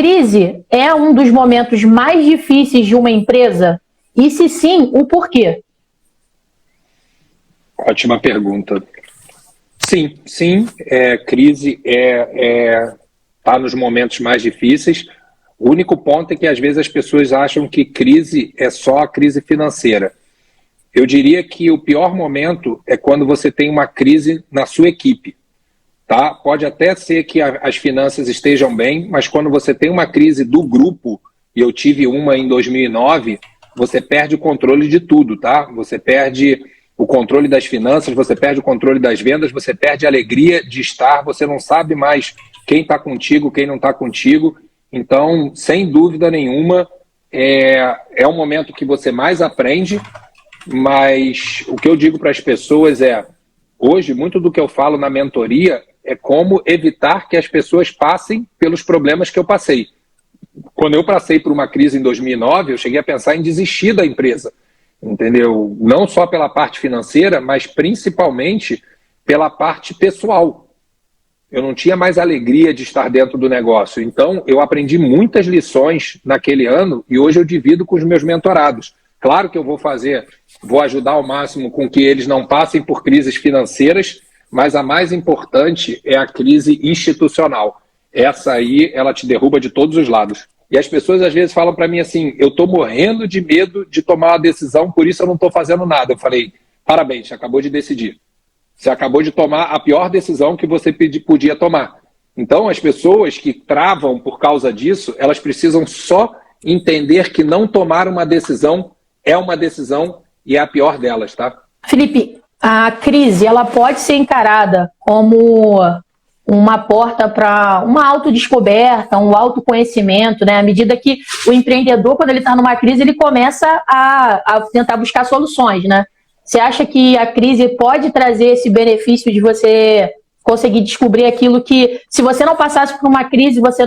crise é um dos momentos mais difíceis de uma empresa? E se sim, o porquê? Ótima pergunta. Sim, crise tá nos momentos mais difíceis. O único ponto é que às vezes as pessoas acham que crise é só a crise financeira. Eu diria que o pior momento é quando você tem uma crise na sua equipe. Tá? Pode até ser que as finanças estejam bem, mas quando você tem uma crise do grupo, e eu tive uma em 2009, você perde o controle de tudo, tá? Você perde o controle das finanças, você perde o controle das vendas, você perde a alegria de estar, você não sabe mais quem está contigo, quem não está contigo. Então, sem dúvida nenhuma, é um momento que você mais aprende, mas o que eu digo para as pessoas hoje, muito do que eu falo na mentoria é como evitar que as pessoas passem pelos problemas que eu passei. Quando eu passei por uma crise em 2009, eu cheguei a pensar em desistir da empresa, entendeu? Não só pela parte financeira, mas principalmente pela parte pessoal. Eu não tinha mais alegria de estar dentro do negócio. Então, eu aprendi muitas lições naquele ano e hoje eu divido com os meus mentorados. Claro que eu vou ajudar ao máximo com que eles não passem por crises financeiras, mas a mais importante é a crise institucional. Essa aí, ela te derruba de todos os lados. E as pessoas às vezes falam para mim assim, eu estou morrendo de medo de tomar uma decisão, por isso eu não estou fazendo nada. Eu falei, parabéns, você acabou de decidir. Você acabou de tomar a pior decisão que você podia tomar. Então, as pessoas que travam por causa disso, elas precisam só entender que não tomar uma decisão é uma decisão e é a pior delas, tá? Felipe, a crise ela pode ser encarada como uma porta para uma autodescoberta, um autoconhecimento, né? À medida que o empreendedor, quando ele está numa crise, ele começa a tentar buscar soluções, né? Você acha que a crise pode trazer esse benefício de você conseguir descobrir aquilo que, se você não passasse por uma crise, você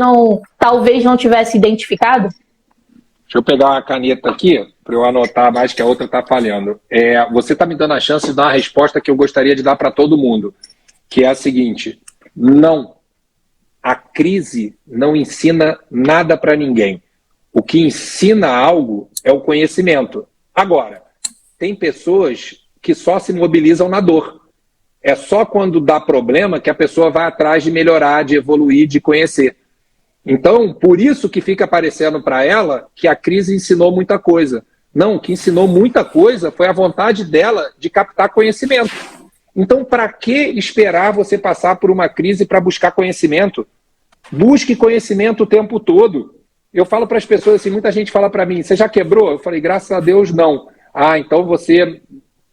talvez não tivesse identificado? Deixa eu pegar uma caneta aqui para eu anotar mais que a outra está falhando. Você está me dando a chance de dar uma resposta que eu gostaria de dar para todo mundo, que é a seguinte: não, a crise não ensina nada para ninguém. O que ensina algo é o conhecimento. Agora, tem pessoas que só se mobilizam na dor. É só quando dá problema que a pessoa vai atrás de melhorar, de evoluir, de conhecer. Então, por isso que fica parecendo para ela que a crise ensinou muita coisa. Não, o que ensinou muita coisa foi a vontade dela de captar conhecimento. Então, para que esperar você passar por uma crise para buscar conhecimento? Busque conhecimento o tempo todo. Eu falo para as pessoas assim, muita gente fala para mim, você já quebrou? Eu falei, graças a Deus, não. Ah, então você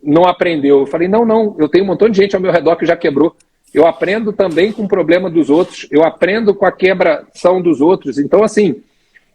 não aprendeu. Eu falei, não, eu tenho um montão de gente ao meu redor que já quebrou. Eu aprendo também com o problema dos outros, eu aprendo com a quebração dos outros. Então, assim,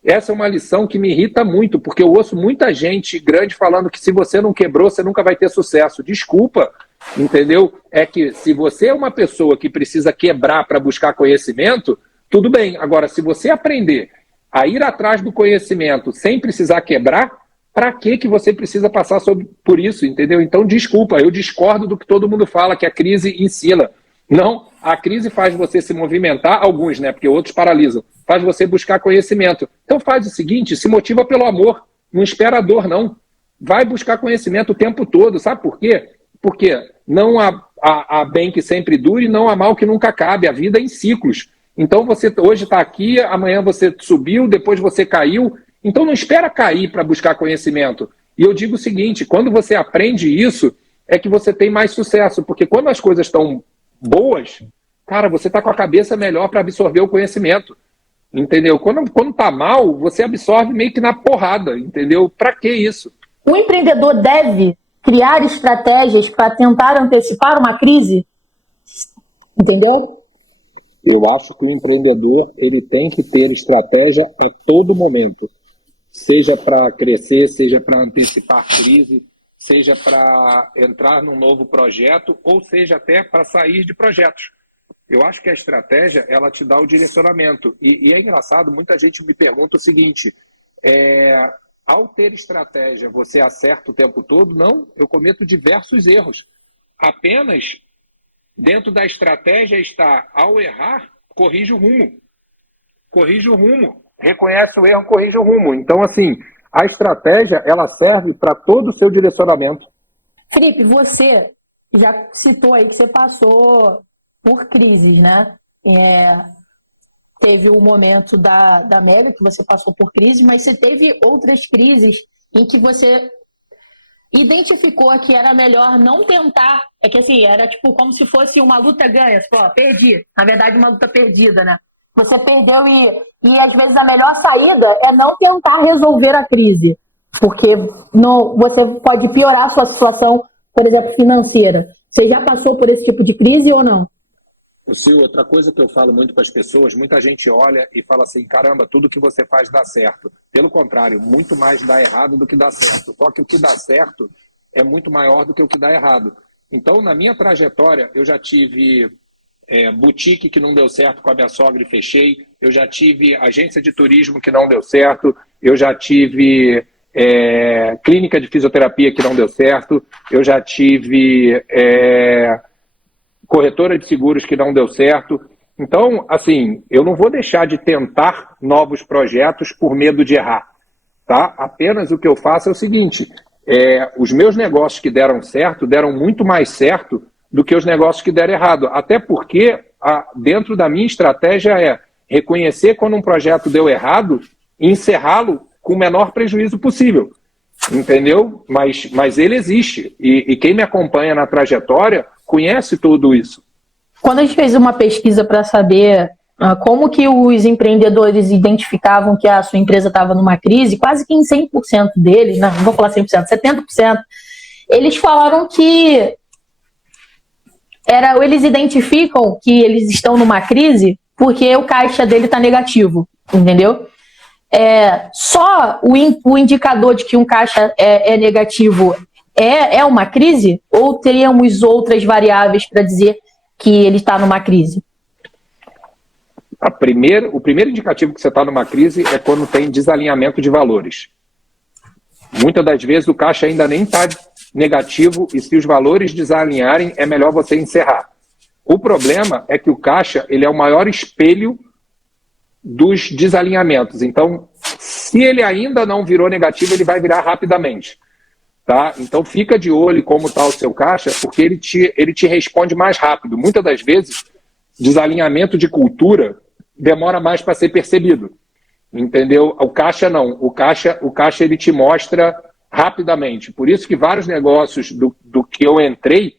essa é uma lição que me irrita muito, porque eu ouço muita gente grande falando que se você não quebrou, você nunca vai ter sucesso. Desculpa, entendeu? É que se você é uma pessoa que precisa quebrar para buscar conhecimento, tudo bem. Agora, se você aprender a ir atrás do conhecimento sem precisar quebrar, para que você precisa passar por isso, entendeu? Então, desculpa, eu discordo do que todo mundo fala, que a crise ensina. Não, a crise faz você se movimentar, alguns, né? Porque outros paralisam. Faz você buscar conhecimento. Então faz o seguinte, se motiva pelo amor. Não espera a dor, não. Vai buscar conhecimento o tempo todo. Sabe por quê? Porque não há bem que sempre dure, não há mal que nunca acabe. A vida é em ciclos. Então você hoje está aqui, amanhã você subiu, depois você caiu. Então não espera cair para buscar conhecimento. E eu digo o seguinte, quando você aprende isso, é que você tem mais sucesso. Porque quando as coisas estão boas, cara, você tá com a cabeça melhor para absorver o conhecimento, entendeu? Quando tá mal, você absorve meio que na porrada, entendeu? Para que isso? O empreendedor deve criar estratégias para tentar antecipar uma crise, entendeu? Eu acho que o empreendedor ele tem que ter estratégia a todo momento, seja para crescer, seja para antecipar crise, seja para entrar num novo projeto, ou seja até para sair de projetos. Eu acho que a estratégia, ela te dá o direcionamento. E é engraçado, muita gente me pergunta o seguinte, ao ter estratégia, você acerta o tempo todo? Não, eu cometo diversos erros. Apenas dentro da estratégia está, ao errar, corrige o rumo. Corrige o rumo. reconhece o erro, corrige o rumo. Então, assim, a estratégia, ela serve para todo o seu direcionamento. Felipe, você já citou aí que você passou por crises, né? Teve o momento da Mega, que você passou por crise, mas você teve outras crises em que você identificou que era melhor não tentar. É que assim, era tipo como se fosse uma luta ganha. Você falou, perdi. Na verdade, uma luta perdida, né? Você perdeu e às vezes a melhor saída é não tentar resolver a crise. Porque você pode piorar a sua situação, por exemplo, financeira. Você já passou por esse tipo de crise ou não? Sil, outra coisa que eu falo muito para as pessoas, muita gente olha e fala assim, caramba, tudo que você faz dá certo. Pelo contrário, muito mais dá errado do que dá certo. Só que o que dá certo é muito maior do que o que dá errado. Então, na minha trajetória, eu já tive boutique que não deu certo com a minha sogra e fechei. Eu já tive agência de turismo que não deu certo. Eu já tive clínica de fisioterapia que não deu certo. Eu já tive corretora de seguros que não deu certo. Então, assim, eu não vou deixar de tentar novos projetos por medo de errar, tá? Apenas o que eu faço é o seguinte, os meus negócios que deram certo, deram muito mais certo do que os negócios que deram errado. Até porque, dentro da minha estratégia reconhecer quando um projeto deu errado e encerrá-lo com o menor prejuízo possível. Entendeu? Mas ele existe. E quem me acompanha na trajetória conhece tudo isso. Quando a gente fez uma pesquisa para saber como que os empreendedores identificavam que a sua empresa estava numa crise, quase que em 100% deles, não vou falar 100%, 70%, eles falaram que eles identificam que eles estão numa crise porque o caixa dele está negativo, entendeu? Só o indicador de que um caixa é negativo é uma crise? Ou teríamos outras variáveis para dizer que ele está numa crise? O primeiro indicativo que você está numa crise é quando tem desalinhamento de valores. Muitas das vezes o caixa ainda nem está negativo e se os valores desalinharem é melhor você encerrar. O problema é que o caixa ele é o maior espelho dos desalinhamentos. Então, se ele ainda não virou negativo, ele vai virar rapidamente. Tá? Então fica de olho como está o seu caixa, porque ele te responde mais rápido. Muitas das vezes, desalinhamento de cultura demora mais para ser percebido. Entendeu? O caixa não. O caixa ele te mostra rapidamente. Por isso que vários negócios do que eu entrei,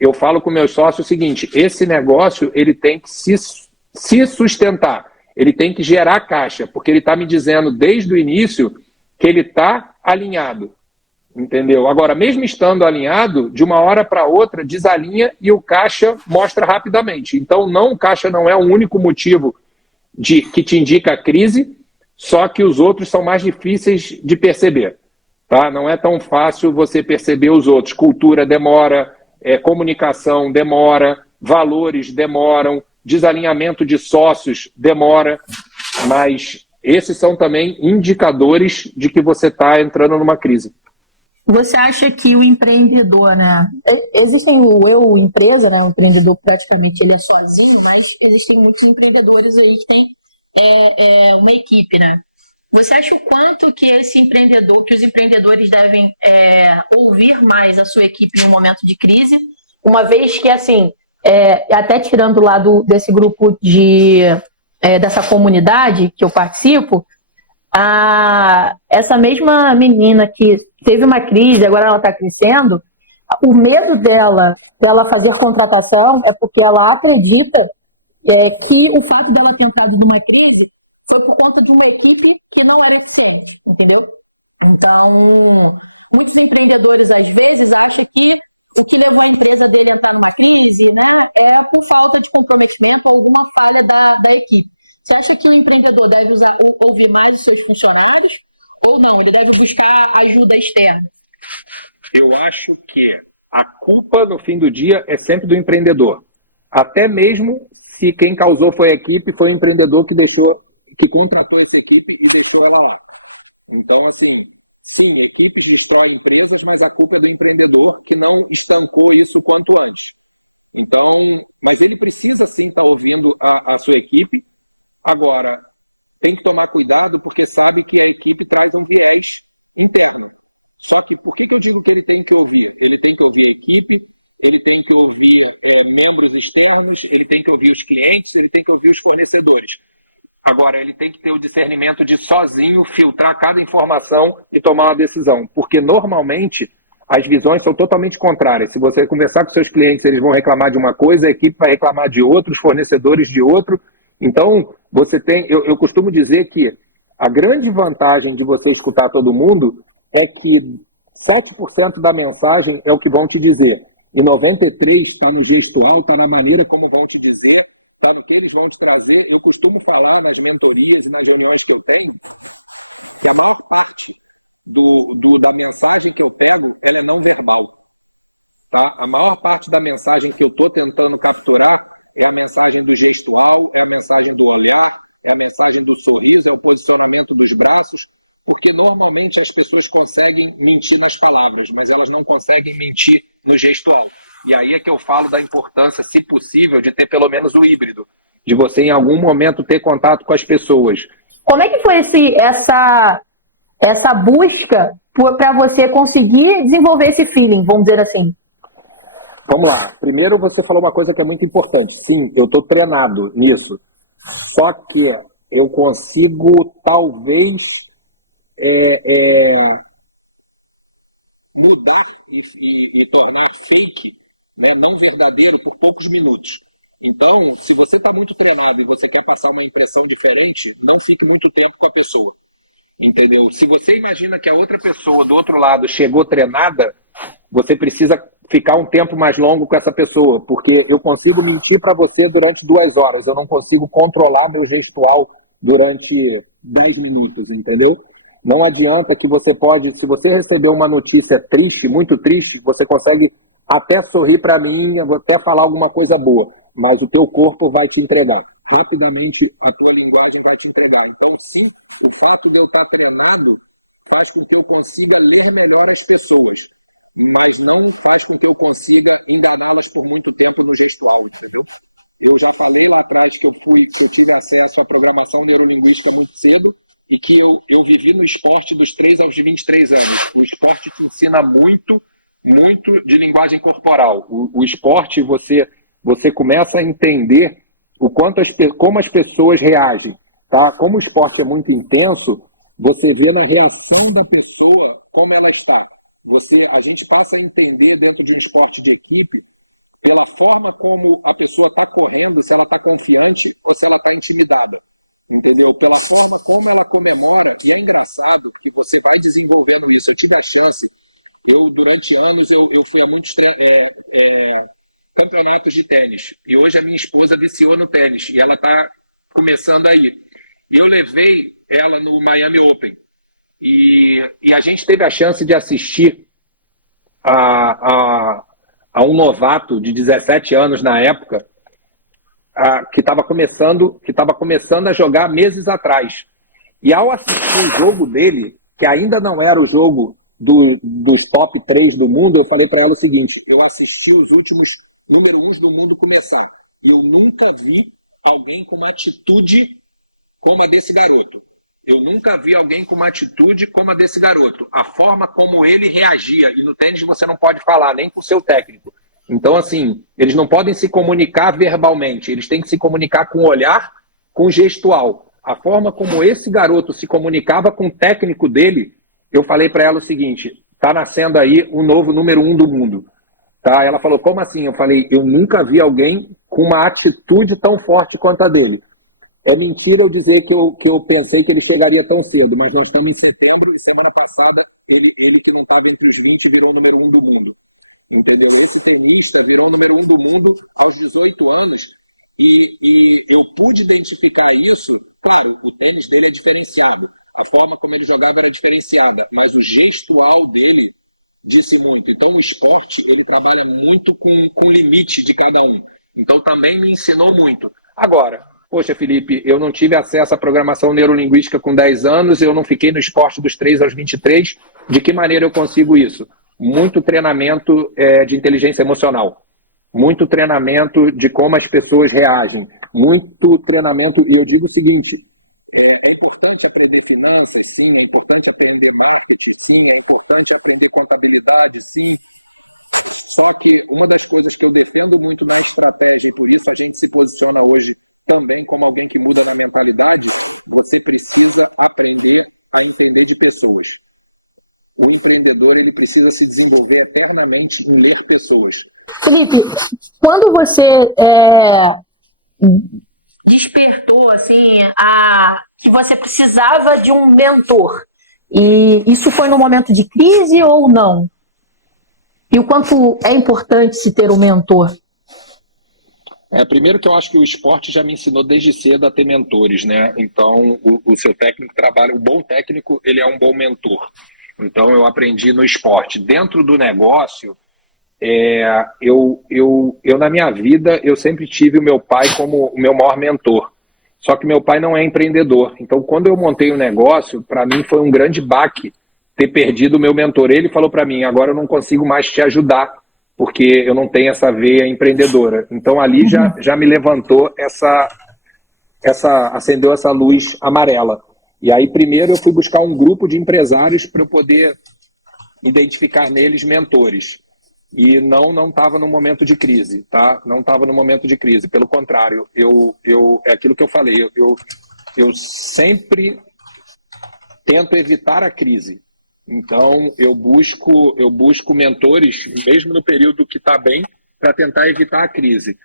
eu falo com meus sócios o seguinte, esse negócio ele tem que se sustentar, ele tem que gerar caixa, porque ele está me dizendo desde o início que ele está alinhado. Entendeu? Agora, mesmo estando alinhado, de uma hora para outra, desalinha e o caixa mostra rapidamente. Então, o caixa não é o único motivo que te indica a crise, só que os outros são mais difíceis de perceber. Tá? Não é tão fácil você perceber os outros. Cultura demora, comunicação demora, valores demoram, desalinhamento de sócios demora, mas esses são também indicadores de que você está entrando numa crise. Você acha que o empreendedor, né? Existem empresa, né? O empreendedor praticamente ele é sozinho, mas existem muitos empreendedores aí que têm uma equipe, né? Você acha o quanto que os empreendedores devem ouvir mais a sua equipe em um momento de crise, uma vez que, assim, até tirando lá desse grupo dessa comunidade que eu participo, essa mesma menina que teve uma crise, agora ela está crescendo, o medo dela fazer contratação é porque ela acredita que o fato dela ter entrado numa crise foi por conta de uma equipe que não era eficiente, entendeu? Então, muitos empreendedores às vezes acham que o que levou a empresa dele a entrar numa crise, né, é por falta de comprometimento ou alguma falha da equipe. Você acha que o empreendedor deve ouvir mais os seus funcionários ou não? Ele deve buscar ajuda externa? Eu acho que a culpa, no fim do dia, é sempre do empreendedor. Até mesmo se quem causou foi a equipe, foi o empreendedor que contratou essa equipe e deixou ela lá. Então, assim, sim, equipes destroem empresas, mas a culpa é do empreendedor que não estancou isso quanto antes. Então, mas ele precisa sim estar ouvindo a sua equipe. Agora, tem que tomar cuidado porque sabe que a equipe traz um viés interno. Só que por que eu digo que ele tem que ouvir? Ele tem que ouvir a equipe, ele tem que ouvir membros externos, ele tem que ouvir os clientes, ele tem que ouvir os fornecedores. Agora, ele tem que ter o discernimento de sozinho filtrar cada informação e tomar uma decisão. Porque, normalmente, as visões são totalmente contrárias. Se você conversar com seus clientes, eles vão reclamar de uma coisa, a equipe vai reclamar de outro, os fornecedores de outro. Então, você tem... Eu costumo dizer que a grande vantagem de você escutar todo mundo é que 7% da mensagem é o que vão te dizer. E 93% está no gestual, está na maneira como vão te dizer, está no que eles vão te trazer. Eu costumo falar nas mentorias e nas reuniões que eu tenho que a maior parte da mensagem que eu pego, ela é não verbal. Tá? A maior parte da mensagem que eu estou tentando capturar é a mensagem do gestual, é a mensagem do olhar, é a mensagem do sorriso, é o posicionamento dos braços, porque normalmente as pessoas conseguem mentir nas palavras, mas elas não conseguem mentir no gestual. E aí é que eu falo da importância, se possível, de ter pelo menos o híbrido, de você em algum momento ter contato com as pessoas. Como é que foi essa busca para você conseguir desenvolver esse feeling, vamos dizer assim? Vamos lá. Primeiro você falou uma coisa que é muito importante. Sim, eu estou treinado nisso. Só que eu consigo, talvez, mudar e tornar fake, né, não verdadeiro, por poucos minutos. Então, se você está muito treinado e você quer passar uma impressão diferente, não fique muito tempo com a pessoa. Entendeu? Se você imagina que a outra pessoa do outro lado chegou treinada, você precisa ficar um tempo mais longo com essa pessoa, porque eu consigo mentir para você durante 2 horas, eu não consigo controlar meu gestual durante 10 minutos, entendeu? Não adianta que você pode, se você receber uma notícia triste, muito triste, você consegue até sorrir para mim, até falar alguma coisa boa, mas o teu corpo vai te entregar. Rapidamente a tua linguagem vai te entregar. Então, sim, o fato de eu estar treinado faz com que eu consiga ler melhor as pessoas, mas não faz com que eu consiga enganá-las por muito tempo no gestual, entendeu? Eu já falei lá atrás que eu tive acesso à programação neurolinguística muito cedo e que eu vivi no esporte dos 3 aos 23 anos. O esporte te ensina muito, muito de linguagem corporal. O esporte, você começa a entender o quanto como as pessoas reagem. Tá? Como o esporte é muito intenso, você vê na reação da pessoa como ela está. A gente passa a entender dentro de um esporte de equipe pela forma como a pessoa está correndo, se ela está confiante ou se ela está intimidada. Entendeu? Pela forma como ela comemora, e é engraçado que você vai desenvolvendo isso. Eu tive a chance, durante anos, eu fui a muitos campeonatos de tênis, e hoje a minha esposa viciou no tênis, e ela está começando aí. E eu levei ela no Miami Open, e a gente teve a chance de assistir a um novato de 17 anos na época, que estava começando a jogar meses atrás. E ao assistir o jogo dele, que ainda não era o jogo dos top 3 do mundo, eu falei para ela o seguinte: eu assisti os últimos número 1 do mundo começar, e eu nunca vi alguém com uma atitude como a desse garoto. Eu nunca vi alguém com uma atitude como a desse garoto. A forma como ele reagia, e no tênis você não pode falar nem com o seu técnico. Então, assim, eles não podem se comunicar verbalmente, eles têm que se comunicar com o olhar, com o gestual. A forma como esse garoto se comunicava com o técnico dele, eu falei para ela o seguinte: tá nascendo aí o novo número 1 do mundo. Tá? Ela falou: como assim? Eu falei: eu nunca vi alguém com uma atitude tão forte quanto a dele. É mentira eu dizer que eu pensei que ele chegaria tão cedo, mas nós estamos em setembro e semana passada ele que não estava entre os 20 virou o número 1 do mundo. Entendeu? Esse tenista virou o número 1 do mundo aos 18 anos e eu pude identificar isso. Claro, o tênis dele é diferenciado, a forma como ele jogava era diferenciada, mas o gestual dele disse muito. Então o esporte, ele trabalha muito com o limite de cada um. Então também me ensinou muito. Agora, poxa, Felipe, eu não tive acesso à programação neurolinguística com 10 anos, eu não fiquei no esporte dos 3 aos 23. De que maneira eu consigo isso? Muito treinamento de inteligência emocional, muito treinamento de como as pessoas reagem, muito treinamento, e eu digo o seguinte, É importante aprender finanças, sim. É importante aprender marketing, sim. É importante aprender contabilidade, sim. Só que uma das coisas que eu defendo muito na estratégia, e por isso a gente se posiciona hoje também como alguém que muda na mentalidade, você precisa aprender a entender de pessoas. O empreendedor, ele precisa se desenvolver eternamente em ler pessoas. Felipe, quando você despertou assim que você precisava de um mentor, e isso foi no momento de crise ou não? E o quanto é importante se ter um mentor? Primeiro que eu acho que o esporte já me ensinou desde cedo a ter mentores, né? Então, o seu técnico trabalha, o bom técnico, ele é um bom mentor. Então, eu aprendi no esporte. Dentro do negócio, eu na minha vida, eu sempre tive o meu pai como o meu maior mentor. Só que meu pai não é empreendedor. Então, quando eu montei o negócio, para mim foi um grande baque ter perdido o meu mentor. Ele falou para mim, agora eu não consigo mais te ajudar, porque eu não tenho essa veia empreendedora. Então, ali já me levantou acendeu essa luz amarela. E aí, primeiro, eu fui buscar um grupo de empresários para eu poder identificar neles mentores. E não estava no momento de crise, tá? Não estava no momento de crise. Pelo contrário, é aquilo que eu falei. Eu sempre tento evitar a crise. Então, eu busco mentores, mesmo no período que está bem, para tentar evitar a crise.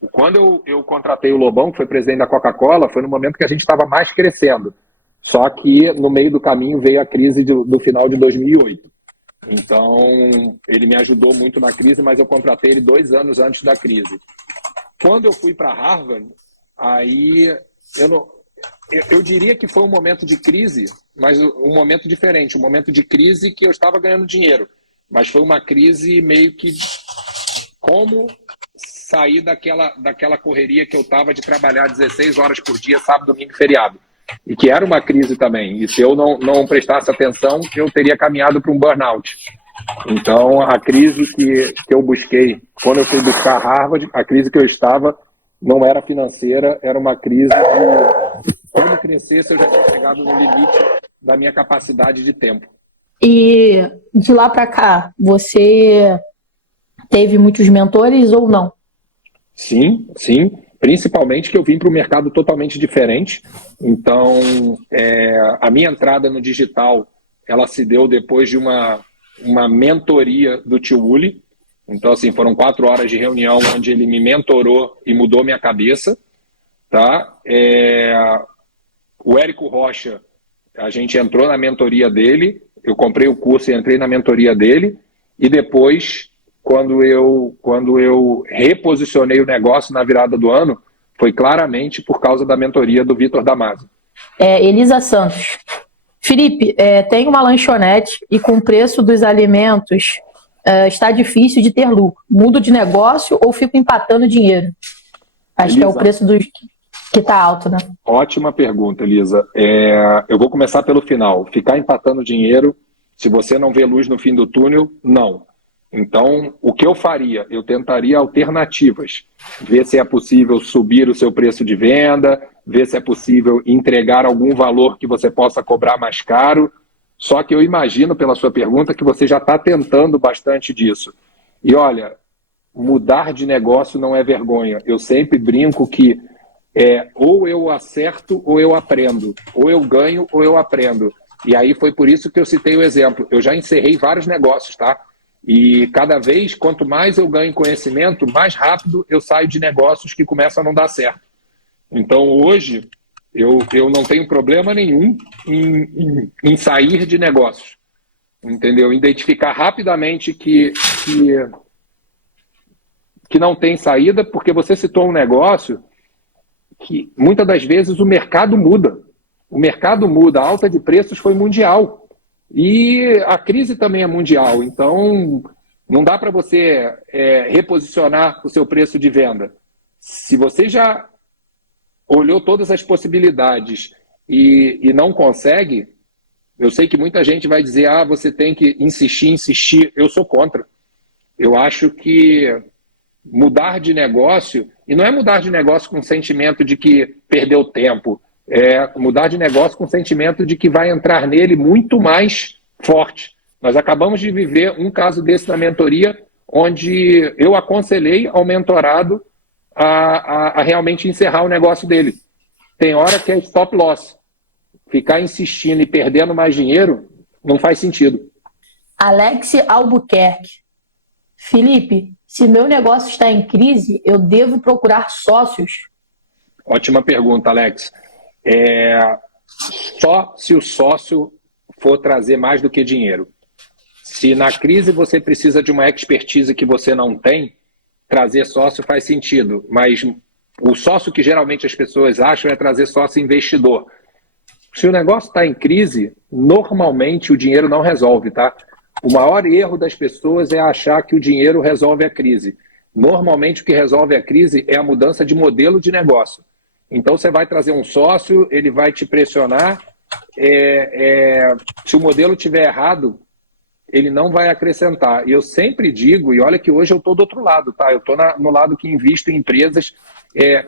Quando eu contratei o Lobão, que foi presidente da Coca-Cola, foi no momento que a gente estava mais crescendo. Só que no meio do caminho veio a crise do final de 2008. Então, ele me ajudou muito na crise, mas eu contratei ele 2 anos antes da crise. Quando eu fui para Harvard, aí eu diria que foi um momento de crise, mas um momento diferente, um momento de crise que eu estava ganhando dinheiro. Mas foi uma crise meio que como sair daquela correria que eu estava de trabalhar 16 horas por dia, sábado, domingo e feriado. E que era uma crise também. E se eu não prestasse atenção, eu teria caminhado para um burnout. Então, a crise que eu busquei, quando eu fui buscar Harvard, a crise que eu estava não era financeira, era uma crise de como crescer se eu já tinha chegado no limite da minha capacidade de tempo. E de lá para cá, você teve muitos mentores ou não? Sim. Principalmente que eu vim para o mercado totalmente diferente. Então, a minha entrada no digital, ela se deu depois de uma mentoria do tio Uli. Então, assim, foram 4 horas de reunião onde ele me mentorou e mudou minha cabeça. Tá? O Érico Rocha, a gente entrou na mentoria dele, eu comprei o curso e entrei na mentoria dele, e depois, quando eu reposicionei o negócio na virada do ano, foi claramente por causa da mentoria do Vitor Damasio. Elisa Santos. Felipe, tem uma lanchonete e com o preço dos alimentos está difícil de ter lucro. Mudo de negócio ou fico empatando dinheiro? Acho que é o preço que está alto, né? Ótima pergunta, Elisa. Eu vou começar pelo final. Ficar empatando dinheiro, se você não vê luz no fim do túnel, não. Então, o que eu faria? Eu tentaria alternativas. Ver se é possível subir o seu preço de venda, ver se é possível entregar algum valor que você possa cobrar mais caro. Só que eu imagino, pela sua pergunta, que você já está tentando bastante disso. E olha, mudar de negócio não é vergonha. Eu sempre brinco que ou eu acerto ou eu aprendo. Ou eu ganho ou eu aprendo. E aí foi por isso que eu citei o exemplo. Eu já encerrei vários negócios, tá? E cada vez, quanto mais eu ganho conhecimento, mais rápido eu saio de negócios que começam a não dar certo. Então, hoje, eu não tenho problema nenhum em sair de negócios. Entendeu? Identificar rapidamente que não tem saída, porque você citou um negócio que, muitas das vezes, o mercado muda. O mercado muda, a alta de preços foi mundial. E a crise também é mundial, então não dá para você reposicionar o seu preço de venda. Se você já olhou todas as possibilidades e não consegue, eu sei que muita gente vai dizer, você tem que insistir. Eu sou contra. Eu acho que mudar de negócio, e não é mudar de negócio com o sentimento de que perdeu tempo, mudar de negócio com o sentimento de que vai entrar nele muito mais forte. Nós acabamos de viver um caso desse na mentoria, onde eu aconselhei ao mentorado a realmente encerrar o negócio dele. Tem hora que é stop loss. Ficar insistindo e perdendo mais dinheiro não faz sentido. Alex Albuquerque. Felipe, se meu negócio está em crise, eu devo procurar sócios? Ótima pergunta, Alex. Só se o sócio for trazer mais do que dinheiro. Se na crise você precisa de uma expertise que você não tem, trazer sócio faz sentido. Mas o sócio que geralmente as pessoas acham é trazer sócio investidor. Se o negócio está em crise, normalmente o dinheiro não resolve, tá? O maior erro das pessoas é achar que o dinheiro resolve a crise. Normalmente o que resolve a crise é a mudança de modelo de negócio. Então você vai trazer um sócio, ele vai te pressionar. Se o modelo estiver errado, ele não vai acrescentar. E eu sempre digo, e olha que hoje eu estou do outro lado, tá? Eu estou no lado que invisto em empresas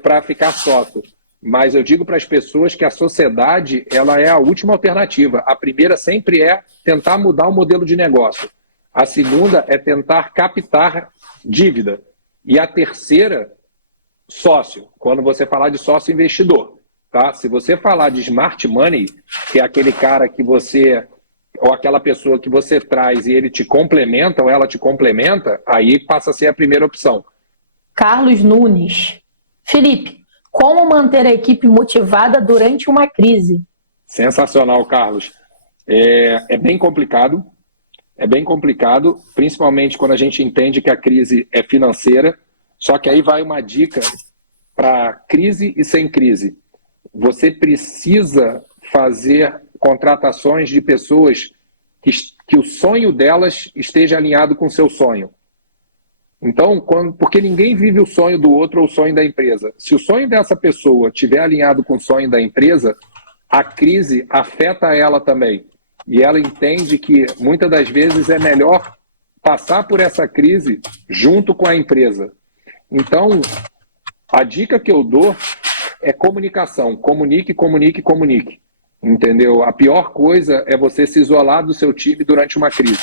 para ficar sócio. Mas eu digo para as pessoas que a sociedade ela é a última alternativa. A primeira sempre é tentar mudar o modelo de negócio. A segunda é tentar captar dívida. E a terceira, sócio, quando você falar de sócio investidor. Tá? Se você falar de smart money, que é aquele cara que você, ou aquela pessoa que você traz e ele te complementa ou ela te complementa, aí passa a ser a primeira opção. Carlos Nunes. Felipe, como manter a equipe motivada durante uma crise? Sensacional, Carlos. É bem complicado. É bem complicado, principalmente quando a gente entende que a crise é financeira. Só que aí vai uma dica para crise e sem crise. Você precisa fazer contratações de pessoas que o sonho delas esteja alinhado com o seu sonho. Então, porque ninguém vive o sonho do outro ou o sonho da empresa. Se o sonho dessa pessoa estiver alinhado com o sonho da empresa, a crise afeta ela também. E ela entende que, muitas das vezes, é melhor passar por essa crise junto com a empresa. Então, a dica que eu dou é comunicação. Comunique, comunique, comunique. Entendeu? A pior coisa é você se isolar do seu time durante uma crise.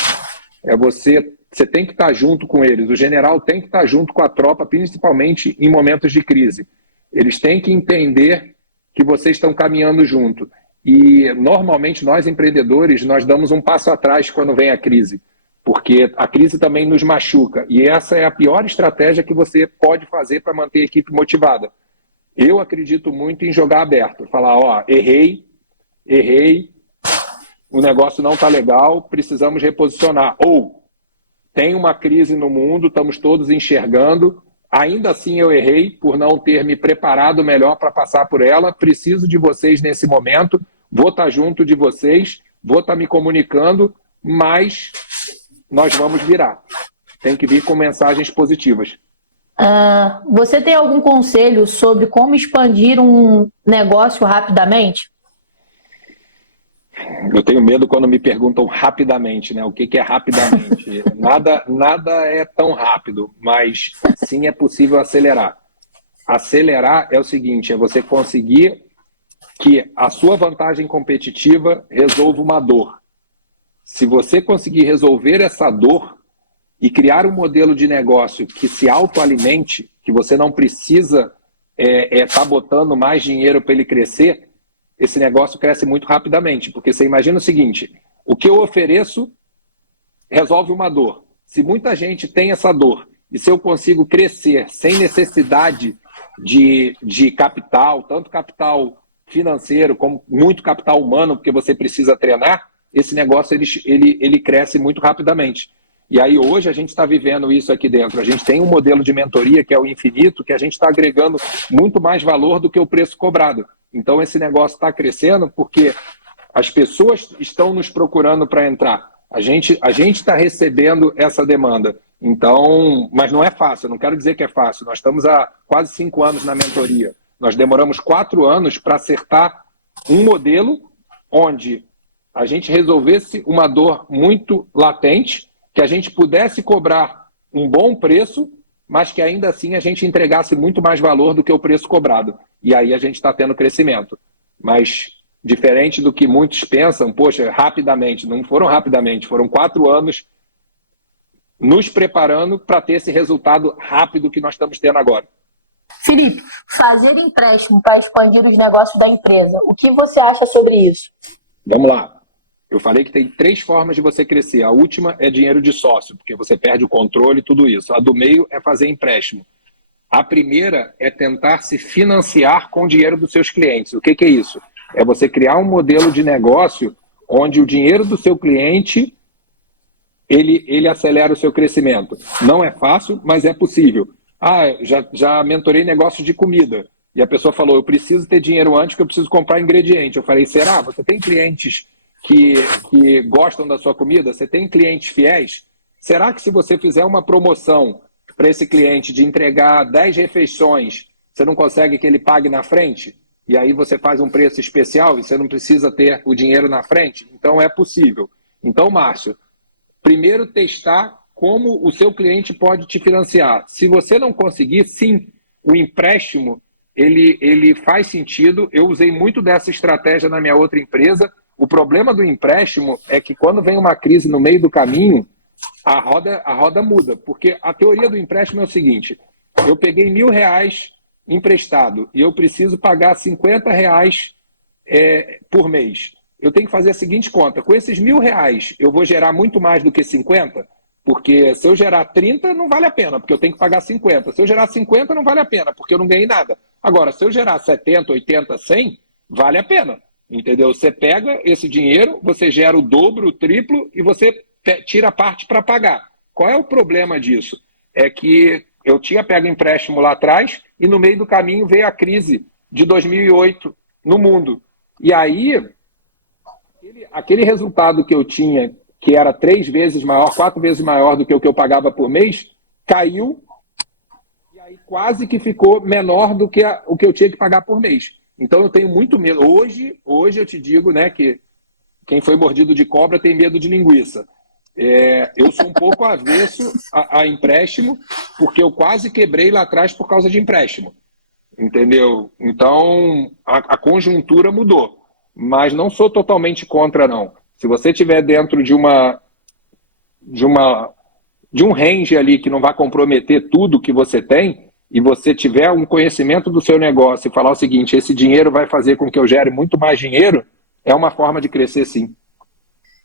Você tem que estar junto com eles. O general tem que estar junto com a tropa, principalmente em momentos de crise. Eles têm que entender que vocês estão caminhando junto. E, normalmente, nós empreendedores, nós damos um passo atrás quando vem a crise. Porque a crise também nos machuca. E essa é a pior estratégia que você pode fazer para manter a equipe motivada. Eu acredito muito em jogar aberto. Falar, errei, o negócio não está legal, precisamos reposicionar. Ou, tem uma crise no mundo, estamos todos enxergando, ainda assim eu errei por não ter me preparado melhor para passar por ela, preciso de vocês nesse momento, vou estar junto de vocês, vou estar me comunicando, mas nós vamos virar. Tem que vir com mensagens positivas. Você tem algum conselho sobre como expandir um negócio rapidamente? Eu tenho medo quando me perguntam rapidamente, né? O que é rapidamente? Nada é tão rápido, mas sim é possível acelerar. Acelerar é o seguinte, é você conseguir que a sua vantagem competitiva resolva uma dor. Se você conseguir resolver essa dor e criar um modelo de negócio que se autoalimente, que você não precisa estar botando mais dinheiro para ele crescer, esse negócio cresce muito rapidamente, porque você imagina o seguinte, o que eu ofereço resolve uma dor. Se muita gente tem essa dor, e se eu consigo crescer sem necessidade de capital, tanto capital financeiro como muito capital humano, porque você precisa treinar, esse negócio ele cresce muito rapidamente. E aí hoje a gente está vivendo isso aqui dentro. A gente tem um modelo de mentoria que é o infinito, que a gente está agregando muito mais valor do que o preço cobrado. Então esse negócio está crescendo porque as pessoas estão nos procurando para entrar. A gente está recebendo essa demanda. Então, mas não é fácil, eu não quero dizer que é fácil. Nós estamos há quase 5 anos na mentoria. Nós demoramos 4 anos para acertar um modelo onde a gente resolvesse uma dor muito latente, que a gente pudesse cobrar um bom preço, mas que ainda assim a gente entregasse muito mais valor do que o preço cobrado. E aí a gente está tendo crescimento. mas diferente do que muitos pensam, poxa, rapidamente, não foram rapidamente, foram 4 anos nos preparando para ter esse resultado rápido que nós estamos tendo agora. Felipe, fazer empréstimo para expandir os negócios da empresa, o que você acha sobre isso? Vamos lá. Eu falei que tem 3 formas de você crescer. A última é dinheiro de sócio, porque você perde o controle e tudo isso. A do meio é fazer empréstimo. A primeira é tentar se financiar com o dinheiro dos seus clientes. O que é isso? É você criar um modelo de negócio onde o dinheiro do seu cliente ele acelera o seu crescimento. Não é fácil, mas é possível. Já mentorei negócios de comida. E a pessoa falou, eu preciso ter dinheiro antes que eu preciso comprar ingrediente. Eu falei, será? Você tem clientes que gostam da sua comida? Você tem clientes fiéis? Será que se você fizer uma promoção para esse cliente de entregar 10 refeições, você não consegue que ele pague na frente? E aí você faz um preço especial e você não precisa ter o dinheiro na frente? Então é possível. Então, Márcio, primeiro testar como o seu cliente pode te financiar. Se você não conseguir, sim, o empréstimo, ele faz sentido. Eu usei muito dessa estratégia na minha outra empresa. O problema do empréstimo é que quando vem uma crise no meio do caminho, a roda muda. Porque a teoria do empréstimo é o seguinte, eu peguei R$1.000 emprestado e eu preciso pagar R$50 por mês. Eu tenho que fazer a seguinte conta, com esses R$1.000 eu vou gerar muito mais do que 50, porque se eu gerar 30 não vale a pena, porque eu tenho que pagar 50. Se eu gerar 50 não vale a pena, porque eu não ganhei nada. Agora, se eu gerar 70, 80, 100, vale a pena, entendeu? Você pega esse dinheiro, você gera o dobro, o triplo e você tira a parte para pagar. Qual é o problema disso? É que eu tinha pego empréstimo lá atrás e no meio do caminho veio a crise de 2008 no mundo. E aí, aquele resultado que eu tinha, que era 3 vezes maior, 4 vezes maior do que o que eu pagava por mês, caiu e aí quase que ficou menor do que o que eu tinha que pagar por mês. Então eu tenho muito medo. Hoje eu te digo, né, que quem foi mordido de cobra tem medo de linguiça. Eu sou um pouco avesso a empréstimo, porque eu quase quebrei lá atrás por causa de empréstimo. Entendeu? Então, a conjuntura mudou. Mas não sou totalmente contra, não. Se você estiver dentro de um range ali que não vai comprometer tudo que você tem, e você tiver um conhecimento do seu negócio e falar o seguinte, esse dinheiro vai fazer com que eu gere muito mais dinheiro, é uma forma de crescer, sim.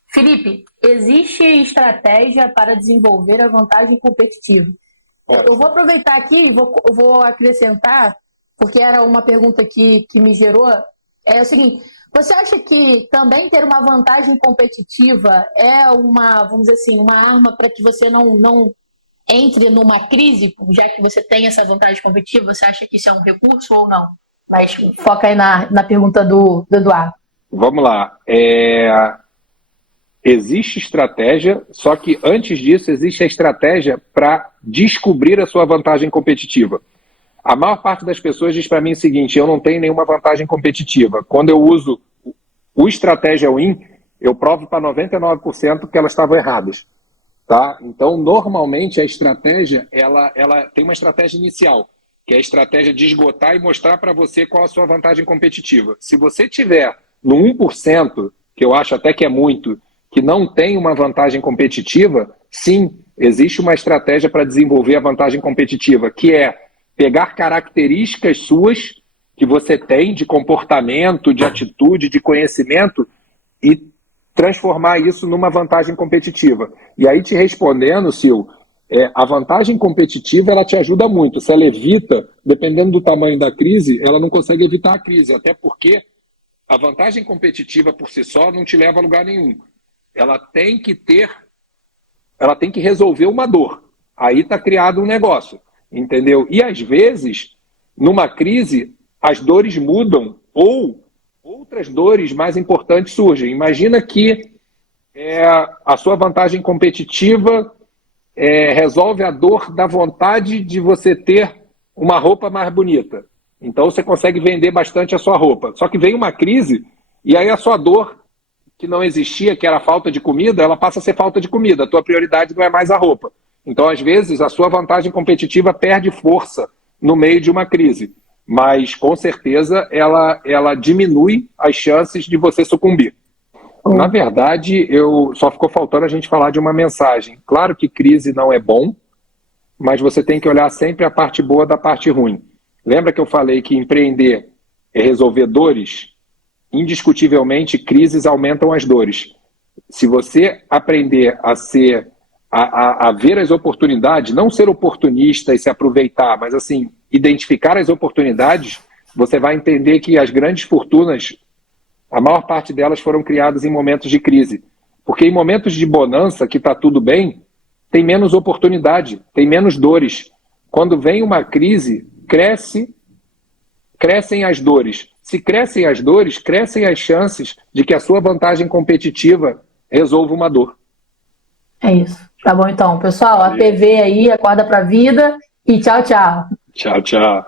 Felipe, existe estratégia para desenvolver a vantagem competitiva? Ótimo. Eu vou aproveitar aqui e vou acrescentar, porque era uma pergunta que me gerou, é o seguinte, você acha que também ter uma vantagem competitiva é vamos dizer assim, uma arma para que você não entre numa crise, já que você tem essa vantagem competitiva? Você acha que isso é um recurso ou não? Mas foca aí na pergunta do Eduardo. Vamos lá. Existe estratégia, só que antes disso existe a estratégia para descobrir a sua vantagem competitiva. A maior parte das pessoas diz para mim o seguinte, eu não tenho nenhuma vantagem competitiva. Quando eu uso o Estratégia Win, eu provo para 99% que elas estavam erradas. Tá? Então, normalmente, a estratégia, ela tem uma estratégia inicial, que é a estratégia de esgotar e mostrar para você qual a sua vantagem competitiva. Se você tiver no 1%, que eu acho até que é muito, que não tem uma vantagem competitiva, sim, existe uma estratégia para desenvolver a vantagem competitiva, que é pegar características suas que você tem de comportamento, de atitude, de conhecimento e transformar isso numa vantagem competitiva. E aí te respondendo, Sil, a vantagem competitiva ela te ajuda muito. Se ela evita, dependendo do tamanho da crise, ela não consegue evitar a crise, até porque a vantagem competitiva por si só não te leva a lugar nenhum. Ela tem que resolver uma dor. Aí está criado um negócio. Entendeu? E às vezes, numa crise, as dores mudam ou outras dores mais importantes surgem. Imagina que a sua vantagem competitiva resolve a dor da vontade de você ter uma roupa mais bonita. Então você consegue vender bastante a sua roupa. Só que vem uma crise e aí a sua dor, que não existia, que era falta de comida, ela passa a ser falta de comida. A tua prioridade não é mais a roupa. Então, às vezes, a sua vantagem competitiva perde força no meio de uma crise. mas com certeza ela diminui as chances de você sucumbir. Na verdade, só ficou faltando a gente falar de uma mensagem. Claro que crise não é bom, mas você tem que olhar sempre a parte boa da parte ruim. Lembra que eu falei que empreender é resolver dores? Indiscutivelmente, crises aumentam as dores. Se você aprender a ver as oportunidades, não ser oportunista e se aproveitar, mas assim, identificar as oportunidades, você vai entender que as grandes fortunas, a maior parte delas foram criadas em momentos de crise. Porque em momentos de bonança, que está tudo bem, tem menos oportunidade, tem menos dores. Quando vem uma crise, crescem as dores. Se crescem as dores, crescem as chances de que a sua vantagem competitiva resolva uma dor. É isso. Tá bom, então. Pessoal, a TV aí, acorda pra vida e tchau, tchau. Tchau, tchau.